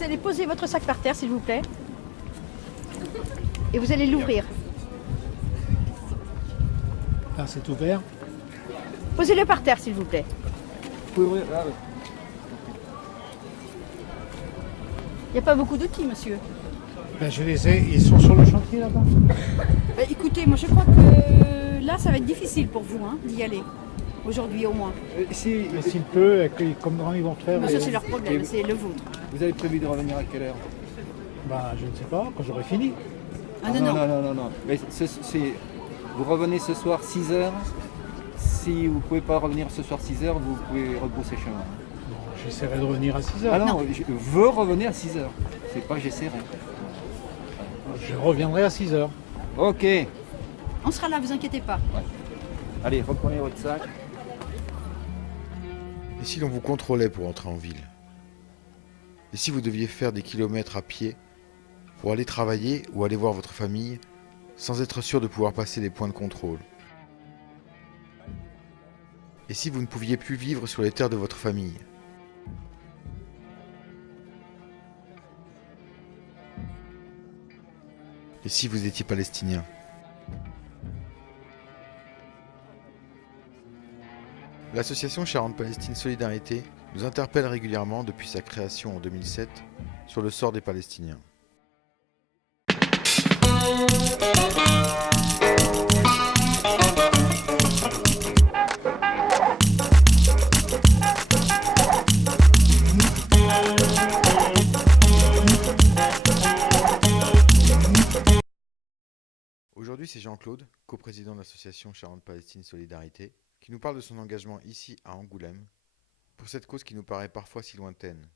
vous allez poser votre sac par terre, s'il vous plaît. Et vous allez l'ouvrir. Là, c'est ouvert. Posez-le par terre, s'il vous plaît. Vous pouvez ouvrir là, oui. Il n'y a pas beaucoup d'outils, monsieur. Ben, je les ai, ils sont sur le chantier là-bas. Écoutez, moi je crois que là, ça va être difficile pour vous d'y aller. Aujourd'hui au moins. Mais s'il pleut, comment ils vont faire Mais ça, c'est leur problème, c'est le vôtre. Vous avez prévu de revenir à quelle heure? Ben, je ne sais pas, quand j'aurai fini. Ah non, non. non. Mais vous revenez ce soir 6h. Si vous ne pouvez pas revenir ce soir 6h, vous pouvez rebrousser chemin. Bon, j'essaierai de revenir à 6h. Ah non, je veux revenir à 6h. C'est pas j'essaierai. Je reviendrai à 6h. Ok. On sera là, vous inquiétez pas. Ouais. Allez, reprenez votre sac. Et si l'on vous contrôlait pour entrer en ville? Et si vous deviez faire des kilomètres à pied pour aller travailler ou aller voir votre famille sans être sûr de pouvoir passer les points de contrôle? Et si vous ne pouviez plus vivre sur les terres de votre famille? Et si vous étiez palestinien? L'association Charente-Palestine Solidarité nous interpelle régulièrement depuis sa création en 2007 sur le sort des Palestiniens. Aujourd'hui, c'est Jean-Claude, coprésident de l'association Charente-Palestine Solidarité, qui nous parle de son engagement ici à Angoulême, pour cette cause qui nous paraît parfois si lointaine.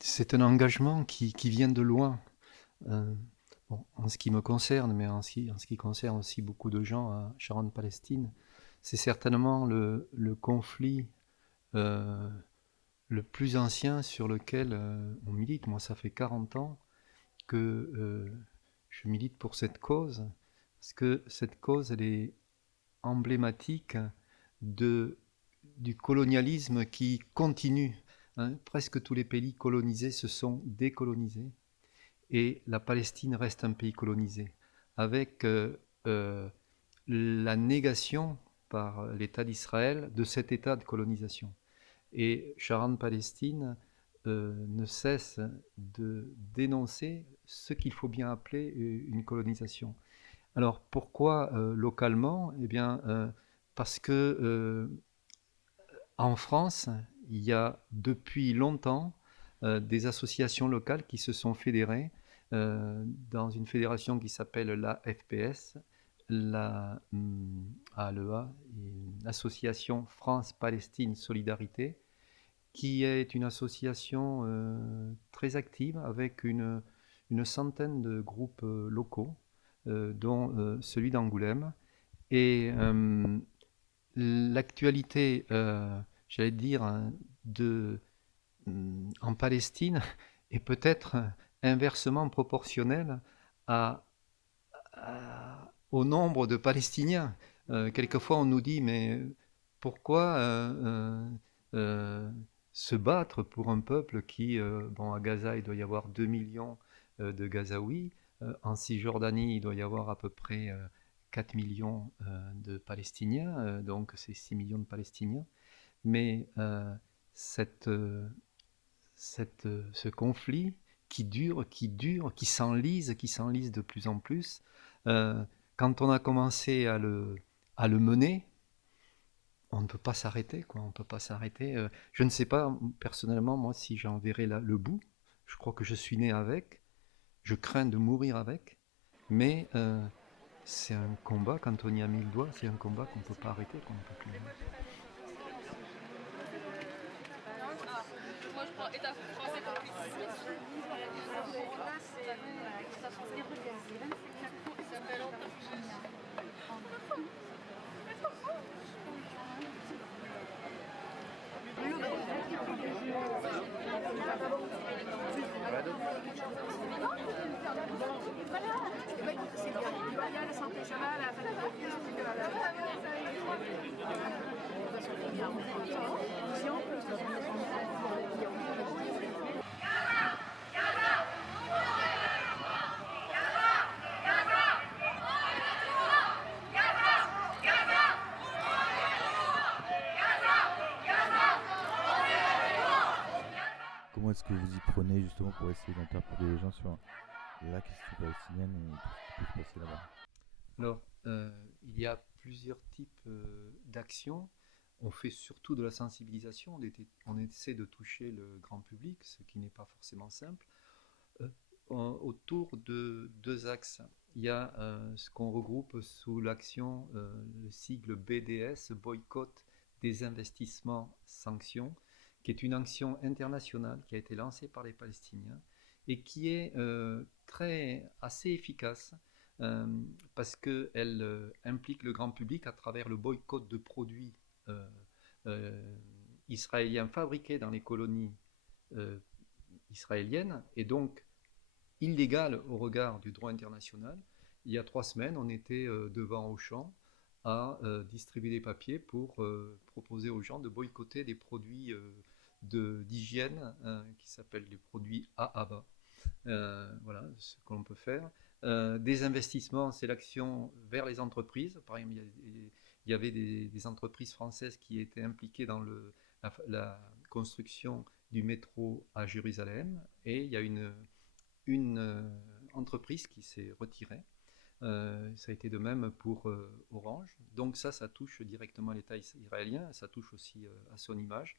C'est un engagement qui vient de loin, en ce qui me concerne, mais en ce qui concerne aussi beaucoup de gens à Charente-Palestine. C'est certainement le conflit le plus ancien sur lequel on milite. Moi, ça fait 40 ans que je milite pour cette cause, parce que cette cause, elle est emblématique du colonialisme qui continue. Presque tous les pays colonisés se sont décolonisés et la Palestine reste un pays colonisé, avec la négation par l'État d'Israël de cet état de colonisation. Et Charente-Palestine ne cesse de dénoncer ce qu'il faut bien appeler une colonisation. Alors pourquoi localement? Eh bien, parce que en France, il y a depuis longtemps des associations locales qui se sont fédérées dans une fédération qui s'appelle la FPS, la ALEA, l'Association France-Palestine Solidarité, qui est une association très active avec une centaine de groupes locaux, dont celui d'Angoulême. Et l'actualité, j'allais dire, en Palestine est peut-être inversement proportionnelle au nombre de Palestiniens. Quelquefois on nous dit, mais pourquoi se battre pour un peuple qui, à Gaza il doit y avoir 2 millions de Gazaouis, en Cisjordanie il doit y avoir à peu près 4 millions de Palestiniens, donc c'est 6 millions de Palestiniens. Mais ce conflit qui dure, qui s'enlise de plus en plus, quand on a commencé à le mener, on ne peut pas s'arrêter, quoi. On ne peut pas s'arrêter. Je ne sais pas, personnellement, moi, si j'en verrai le bout. Je crois que je suis né avec. Je crains de mourir avec. Mais c'est un combat, quand on y a mis le doigt, c'est un combat qu'on ne peut pas arrêter, qu'on ne peut plus. Moi, je prends état français pour comment est-ce que vous y prenez justement pour essayer d'interpeller les gens sur la question palestinienne et tout ce qui peut se passer là-bas? Alors, il y a plusieurs types d'actions. On fait surtout de la sensibilisation, on essaie de toucher le grand public, ce qui n'est pas forcément simple, autour de deux axes. Il y a ce qu'on regroupe sous l'action, le sigle BDS, boycott, désinvestissement, sanctions, qui est une action internationale qui a été lancée par les Palestiniens et qui est assez efficace parce qu'elle implique le grand public à travers le boycott de produits israéliens fabriqués dans les colonies israéliennes et donc illégales au regard du droit international. Il y a 3 semaines, on était devant Auchan à distribuer des papiers pour proposer aux gens de boycotter des produits d'hygiène qui s'appellent les produits AABA. Voilà ce que l'on peut faire. Des investissements, c'est l'action vers les entreprises. Par exemple, il y avait des entreprises françaises qui étaient impliquées dans la construction du métro à Jérusalem et il y a une entreprise qui s'est retirée. Ça a été de même pour Orange. Donc ça touche directement l'État israélien, ça touche aussi à son image.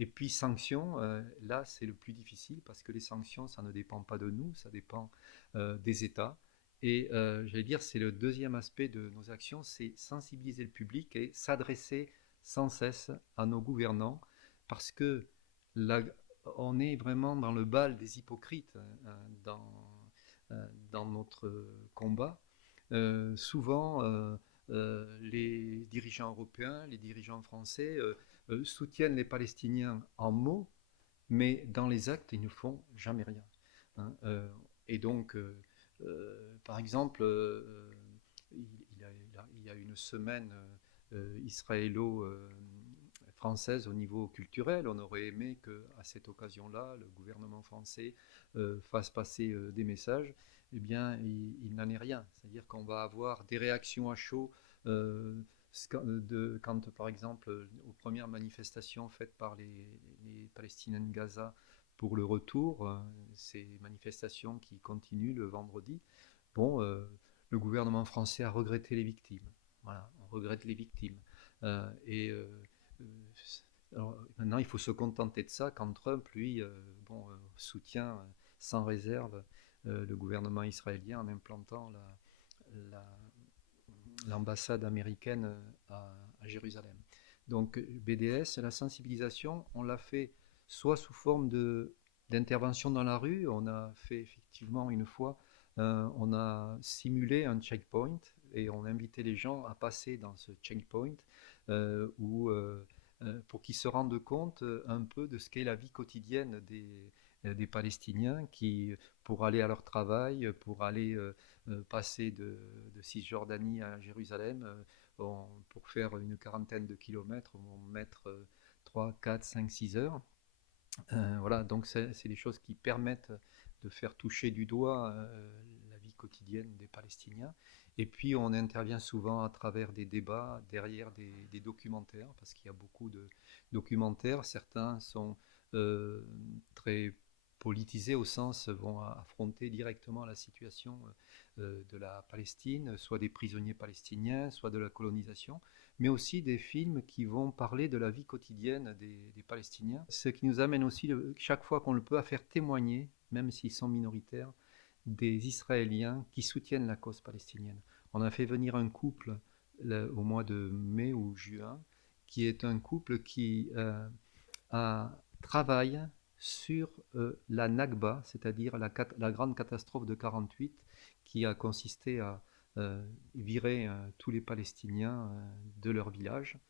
Et puis sanctions, là c'est le plus difficile parce que les sanctions, ça ne dépend pas de nous, ça dépend des États. Et j'allais dire, c'est le deuxième aspect de nos actions, c'est sensibiliser le public et s'adresser sans cesse à nos gouvernants parce que on est vraiment dans le bal des hypocrites dans notre combat. Souvent, les dirigeants européens, les dirigeants français soutiennent les Palestiniens en mots, mais dans les actes, ils ne font jamais rien. Hein. Et donc, par exemple, il y a une semaine israélo-française au niveau culturel. On aurait aimé qu'à cette occasion-là, le gouvernement français fasse passer des messages. Eh bien, il n'en est rien. C'est-à-dire qu'on va avoir des réactions à chaud quand, par exemple, aux premières manifestations faites par les Palestiniens de Gaza pour le retour, ces manifestations qui continuent le vendredi, bon, le gouvernement français a regretté les victimes. Voilà, on regrette les victimes. Alors, maintenant, il faut se contenter de ça quand Trump, lui, soutient sans réserve le gouvernement israélien en implantant l'ambassade américaine à Jérusalem. Donc BDS, la sensibilisation, on l'a fait soit sous forme d'intervention dans la rue, on a fait effectivement une fois, on a simulé un checkpoint et on invitait les gens à passer dans ce checkpoint pour qu'ils se rendent compte un peu de ce qu'est la vie quotidienne des Palestiniens qui, pour aller à leur travail, pour aller passer de Cisjordanie à Jérusalem, pour faire une quarantaine de kilomètres, vont mettre 3, 4, 5, 6 heures. Voilà, donc c'est des choses qui permettent de faire toucher du doigt la vie quotidienne des Palestiniens. Et puis on intervient souvent à travers des débats, derrière des documentaires, parce qu'il y a beaucoup de documentaires. Certains sont très politisés au sens vont affronter directement la situation de la Palestine, soit des prisonniers palestiniens, soit de la colonisation, mais aussi des films qui vont parler de la vie quotidienne des Palestiniens. Ce qui nous amène aussi, chaque fois qu'on le peut, à faire témoigner, même s'ils sont minoritaires, des Israéliens qui soutiennent la cause palestinienne. On a fait venir un couple au mois de mai ou juin, qui est un couple qui travaille sur la Nakba, c'est-à-dire la grande catastrophe de 1948, qui a consisté à virer tous les Palestiniens de leur village.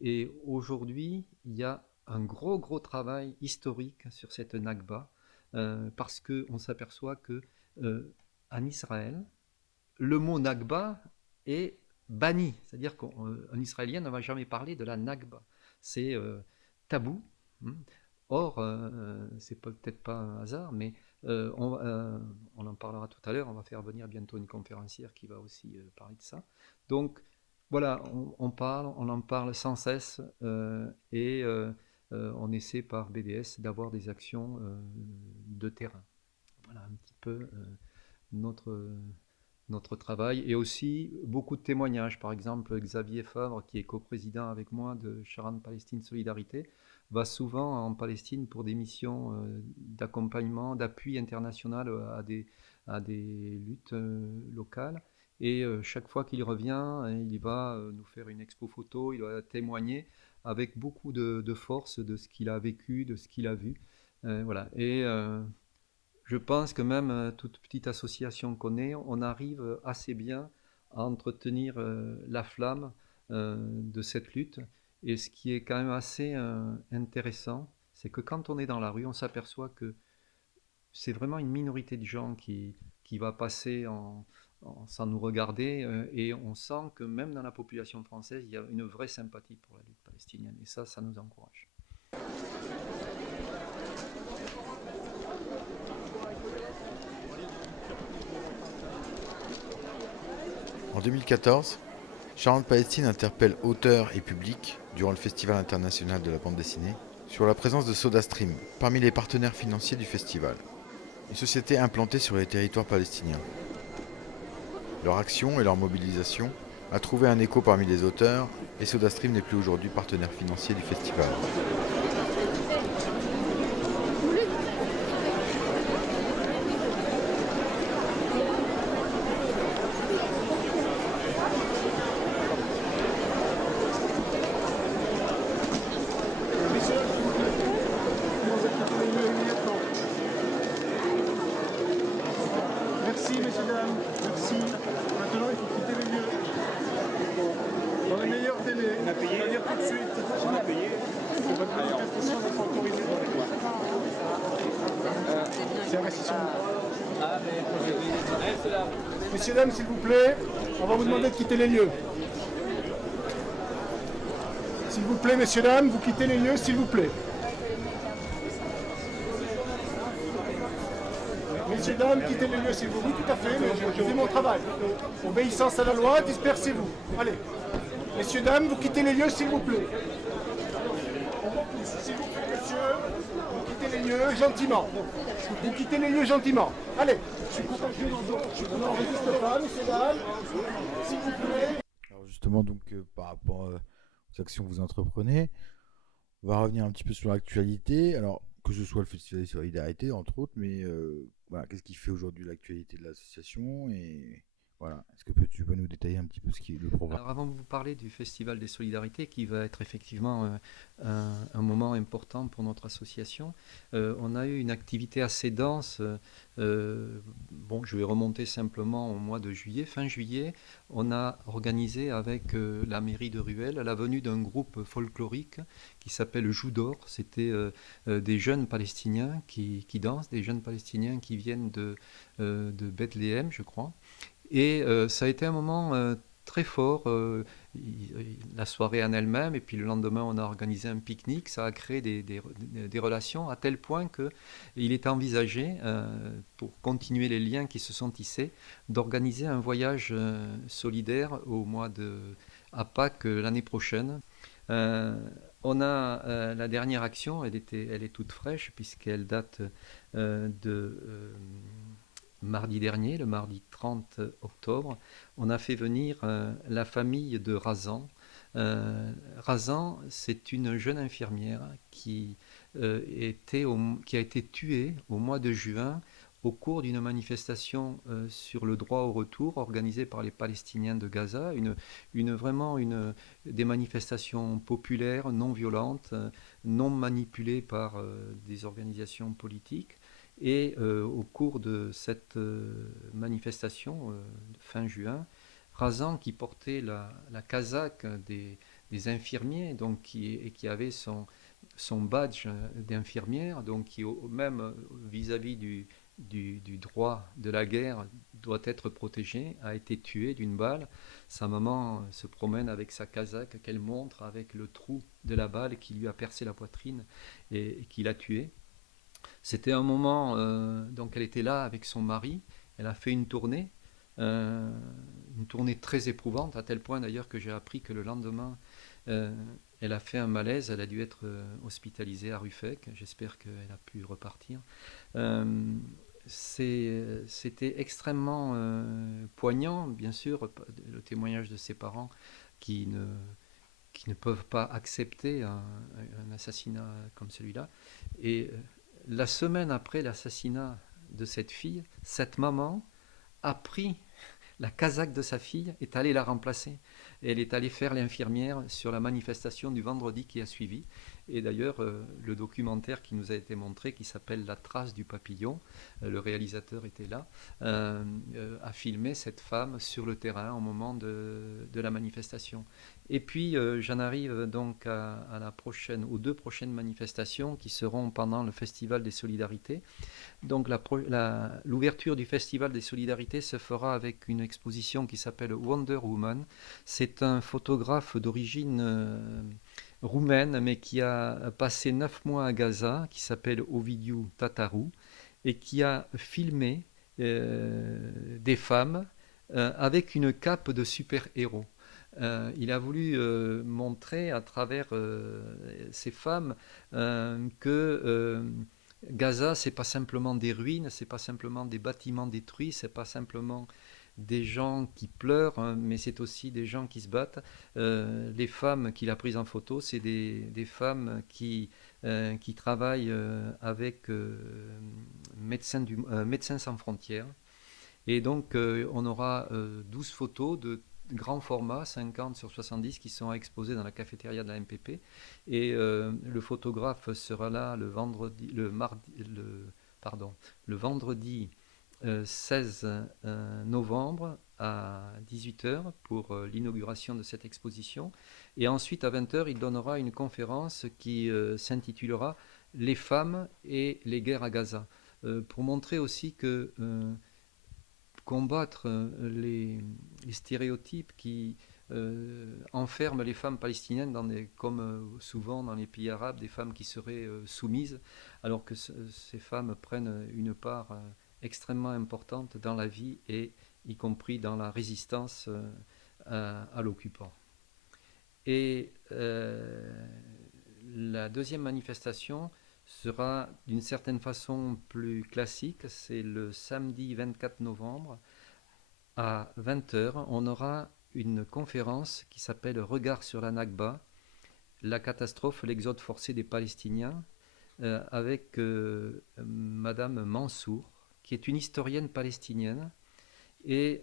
Et aujourd'hui, il y a un gros travail historique sur cette Nakba, parce qu'on s'aperçoit que en Israël, le mot Nakba est banni, c'est-à-dire qu'un Israélien ne va jamais parler de la Nakba, c'est tabou. Or, c'est peut-être pas un hasard, mais on en parlera tout à l'heure, on va faire venir bientôt une conférencière qui va aussi parler de ça. Donc voilà, on en parle sans cesse, et on essaie par BDS d'avoir des actions de terrain. Voilà un petit peu notre travail, et aussi beaucoup de témoignages. Par exemple, Xavier Favre, qui est coprésident avec moi de Charente-Palestine Solidarité, va souvent en Palestine pour des missions d'accompagnement, d'appui international à des luttes locales. Et chaque fois qu'il revient, il va nous faire une expo photo, il va témoigner avec beaucoup de force de ce qu'il a vécu, de ce qu'il a vu. Voilà. Et je pense que même toute petite association qu'on est, on arrive assez bien à entretenir la flamme de cette lutte. Et ce qui est quand même assez intéressant, c'est que quand on est dans la rue, on s'aperçoit que c'est vraiment une minorité de gens qui va passer sans nous regarder, et on sent que même dans la population française, il y a une vraie sympathie pour la lutte palestinienne. Et ça nous encourage. En 2014, Charente-Palestine interpelle auteurs et publics, durant le Festival international de la bande dessinée, sur la présence de SodaStream parmi les partenaires financiers du festival, une société implantée sur les territoires palestiniens. Leur action et leur mobilisation a trouvé un écho parmi les auteurs, et SodaStream n'est plus aujourd'hui partenaire financier du festival. Merci messieurs, dames, merci. Maintenant il faut quitter les lieux. Dans les meilleures délais, c'est-à-dire tout de suite. On a payé. Que votre manifestation n'est pas autorisée dans les bois. C'est investissement. Messieurs, dames, s'il vous plaît, on va vous demander de quitter les lieux. S'il vous plaît, messieurs, dames, vous quittez les lieux, s'il vous plaît. Messieurs, dames, quittez les lieux, s'il vous plaît. Oui, tout à fait, mais je fais mon travail. Obéissance à la loi, dispersez-vous. Allez. Messieurs, dames, vous quittez les lieux, s'il vous plaît. S'il vous plaît, monsieur, vous quittez les lieux gentiment. Vous quittez les lieux gentiment. Allez. Je n'en résiste pas, messieurs, dames. S'il vous plaît. Alors justement, donc, par rapport aux actions que vous entreprenez, on va revenir un petit peu sur l'actualité. Alors, que ce soit le Festival de Solidarité, entre autres, mais voilà, qu'est-ce qui fait aujourd'hui l'actualité de l'association, et voilà, est-ce que tu peux nous détailler un petit peu ce qui est le programme? Alors avant de vous parler du Festival des Solidarités, qui va être effectivement un moment important pour notre association, on a eu une activité assez dense. Bon, je vais remonter simplement au mois de juillet, fin juillet. On a organisé avec la mairie de Ruelle la venue d'un groupe folklorique qui s'appelle Joue d'Or. C'était des jeunes Palestiniens qui dansent, des jeunes Palestiniens qui viennent de Bethléem, je crois. Et ça a été un moment très fort, la soirée en elle-même, et puis le lendemain on a organisé un pique-nique. Ça a créé des relations à tel point qu'il est envisagé, pour continuer les liens qui se sont tissés, d'organiser un voyage solidaire à Pâques l'année prochaine. On a la dernière action, elle est toute fraîche puisqu'elle date de mardi dernier, le mardi 30 octobre. On a fait venir la famille de Razan. Razan, c'est une jeune infirmière qui a été tuée au mois de juin au cours d'une manifestation sur le droit au retour organisée par les Palestiniens de Gaza, des manifestations populaires, non violentes, non manipulées par des organisations politiques. Et au cours de cette manifestation, fin juin, Razan, qui portait la casaque des infirmiers, donc qui avait son badge d'infirmière, donc qui même vis-à-vis du droit de la guerre doit être protégé, a été tué d'une balle. Sa maman se promène avec sa casaque qu'elle montre avec le trou de la balle qui lui a percé la poitrine et qui l'a tué. C'était un moment, donc elle était là avec son mari, elle a fait une tournée très éprouvante, à tel point d'ailleurs que j'ai appris que le lendemain, elle a fait un malaise, elle a dû être hospitalisée à Ruffec. J'espère qu'elle a pu repartir. C'était extrêmement poignant, bien sûr, le témoignage de ses parents qui ne peuvent pas accepter un assassinat comme celui-là. Et la semaine après l'assassinat de cette fille, cette maman a pris la casaque de sa fille, est allée la remplacer. Et elle est allée faire l'infirmière sur la manifestation du vendredi qui a suivi. Et d'ailleurs, le documentaire qui nous a été montré, qui s'appelle La trace du papillon, le réalisateur était là, a filmé cette femme sur le terrain au moment de la manifestation. Et puis, j'en arrive donc aux 2 prochaines manifestations qui seront pendant le Festival des Solidarités. Donc, l'ouverture du Festival des Solidarités se fera avec une exposition qui s'appelle Wonder Woman. C'est un photographe d'origine roumaine, mais qui a passé 9 mois à Gaza, qui s'appelle Ovidiu Tataru, et qui a filmé des femmes avec une cape de super-héros. Il a voulu montrer à travers ces femmes que Gaza, c'est pas simplement des ruines, c'est pas simplement des bâtiments détruits, c'est pas simplement des gens qui pleurent, hein, mais c'est aussi des gens qui se battent. Les femmes qu'il a prises en photo, c'est des femmes qui travaillent avec Médecins sans frontières. Et donc, on aura 12 photos de grands formats, 50 sur 70, qui sont exposés dans la cafétéria de la MPP. Et le photographe sera là le vendredi 16 novembre à 18h pour l'inauguration de cette exposition. Et ensuite, à 20h, il donnera une conférence qui s'intitulera « Les femmes et les guerres à Gaza », pour montrer aussi que combattre les stéréotypes qui enferment les femmes palestiniennes comme souvent dans les pays arabes, des femmes qui seraient soumises, alors que ces femmes prennent une part extrêmement importante dans la vie et y compris dans la résistance à l'occupant. Et la deuxième manifestation sera d'une certaine façon plus classique. C'est le samedi 24 novembre à 20h. On aura une conférence qui s'appelle « Regard sur la Nakba, la catastrophe, l'exode forcé des Palestiniens » avec Madame Mansour, qui est une historienne palestinienne. Et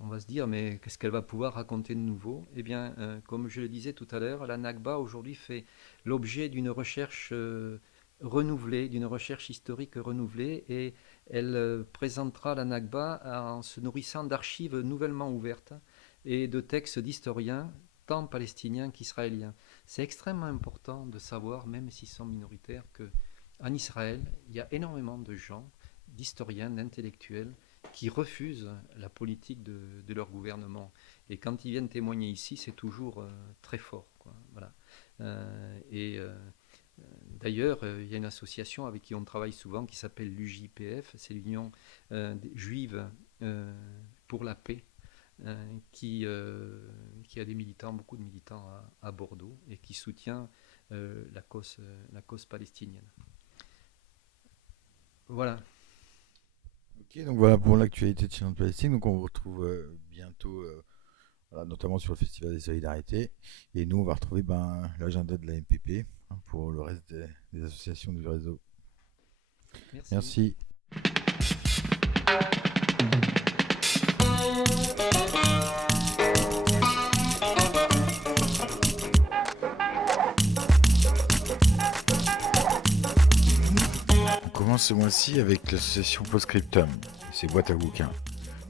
on va se dire, mais qu'est-ce qu'elle va pouvoir raconter de nouveau ? Eh bien, comme je le disais tout à l'heure, la Nakba aujourd'hui fait l'objet d'une recherche renouvelée, d'une recherche historique renouvelée, et elle présentera la Nakba en se nourrissant d'archives nouvellement ouvertes et de textes d'historiens, tant palestiniens qu'israéliens. C'est extrêmement important de savoir, même s'ils sont minoritaires, qu'en Israël, il y a énormément de gens, d'historiens, d'intellectuels, qui refusent la politique de leur gouvernement. Et quand ils viennent témoigner ici, c'est toujours très fort, quoi. Voilà. D'ailleurs, il y a une association avec qui on travaille souvent qui s'appelle l'UJPF, c'est l'Union juive pour la paix, qui a des militants, beaucoup de militants à Bordeaux, et qui soutient la cause palestinienne. Voilà. Ok, donc voilà pour l'actualité de Children Palestine. Donc on vous retrouve bientôt, voilà, notamment sur le Festival des Solidarités. Et nous, on va retrouver l'agenda de la MPP pour le reste des associations du réseau. Merci. On commence ce mois-ci avec l'association Postscriptum, c'est boîte à bouquins,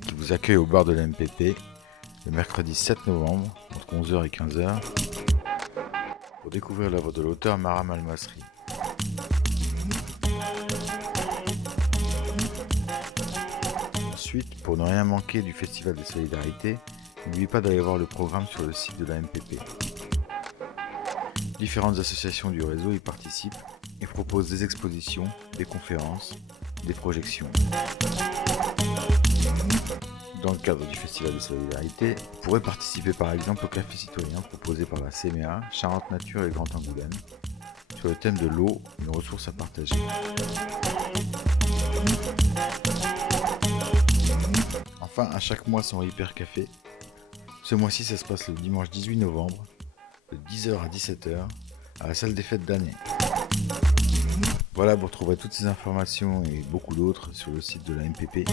qui vous accueille au bar de la MPP le mercredi 7 novembre, entre 11h et 15h, pour découvrir l'œuvre de l'auteur Maram Al-Masri. Ensuite, pour ne rien manquer du Festival des Solidarités, n'oubliez pas d'aller voir le programme sur le site de la MPP. Différentes associations du réseau y participent et proposent des expositions, des conférences des projections. Dans le cadre du Festival de Solidarité, vous pourrez participer par exemple au café citoyen proposé par la CMA, Charente Nature et Grand Angoulême, sur le thème de l'eau, une ressource à partager. Enfin, à chaque mois son Hyper Café. Ce mois-ci, ça se passe le dimanche 18 novembre, de 10h à 17h, à la salle des fêtes d'année. Voilà, vous retrouverez toutes ces informations et beaucoup d'autres sur le site de la MPP.